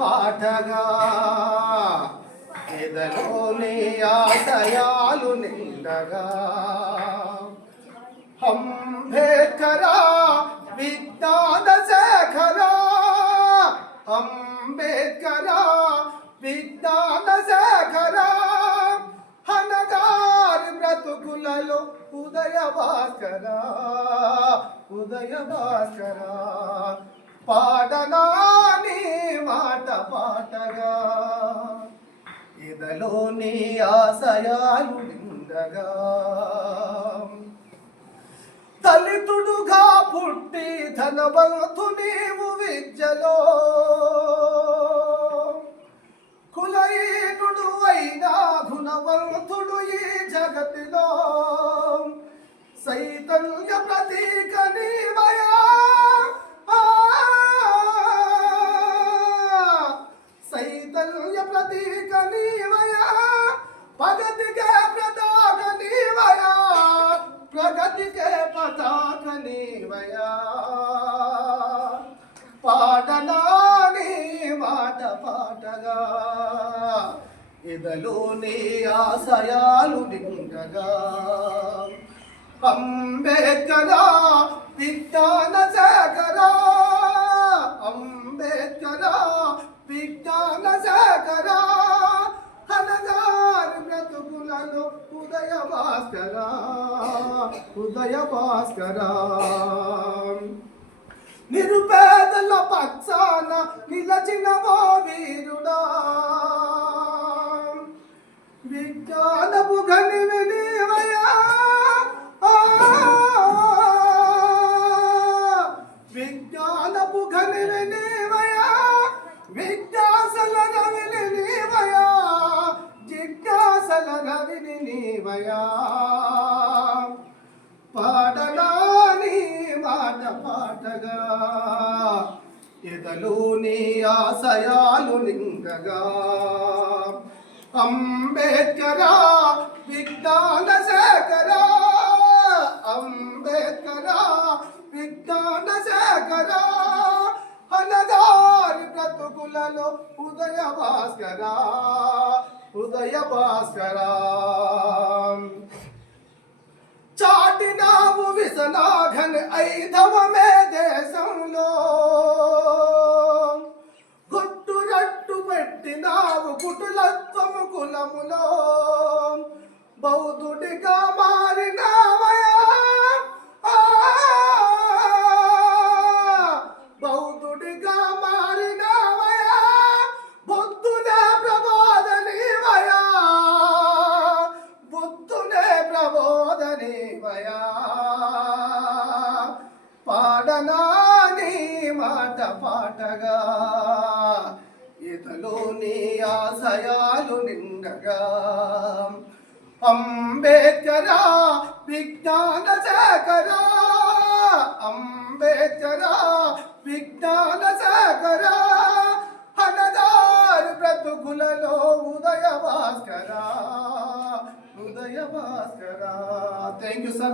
పాటగా. ఎదలోని ఆశయాలు నిండగా. అంబేకరా విజ్ఞాన శేఖరా. అంబేద్కరా విజ్ఞాన శేఖరా. హనగారి బ్రతుకులలో ఉదయ భాస్కరా ఉదయ భాస్కరా పాడనా మాట పాటగా. ఎదలో నీ ఆశయాలు నిండగా. దళితుడుగా పుట్టి ధనవంతు నీవు విద్యలో. కులహీనుడు అయినా గుణవంతుడు ఈ జగతిలో చైతన్య ప్రతీక నీవయా పాటనా నీ మాట పాటగా. ఇదలో నీ ఆశయాలు నిండగా. అంబేద్కరా విజ్ఞాన శేఖరా. బ్రతుకులలో ఉదయ భాస్కరా ఉదయ భాస్కరా నిరుపేదల పక్షాన నిలచిన వీరుడా. పాటగా. ఎదలు నీ ఆశయాలు నింగగా అంబేద్కరా విజ్ఞాన శేఖరా అంబేద్కరా విజ్ఞాన శేఖరా అనదారి బ్రతుకులలో ఉదయ భాస్కరా ఉదయ భాస్కరా చాటినావు విసనాఘన్ ఐదవమే దేశంలో గుట్టురట్టు పెట్టినావు కుటులత్వము కులములో. బౌద్ధుడిగా మాట పాటగా. ఇతలో నీ ఆశయాలు నిండగా. అంబేద్కరా విజ్ఞాన శేఖరా. అంబేద్కరా విజ్ఞాన శేఖరా. హనదారు బ్రతుకులలో ఉదయ భాస్కరా. ఉదయ భాస్కరా. Thank you sir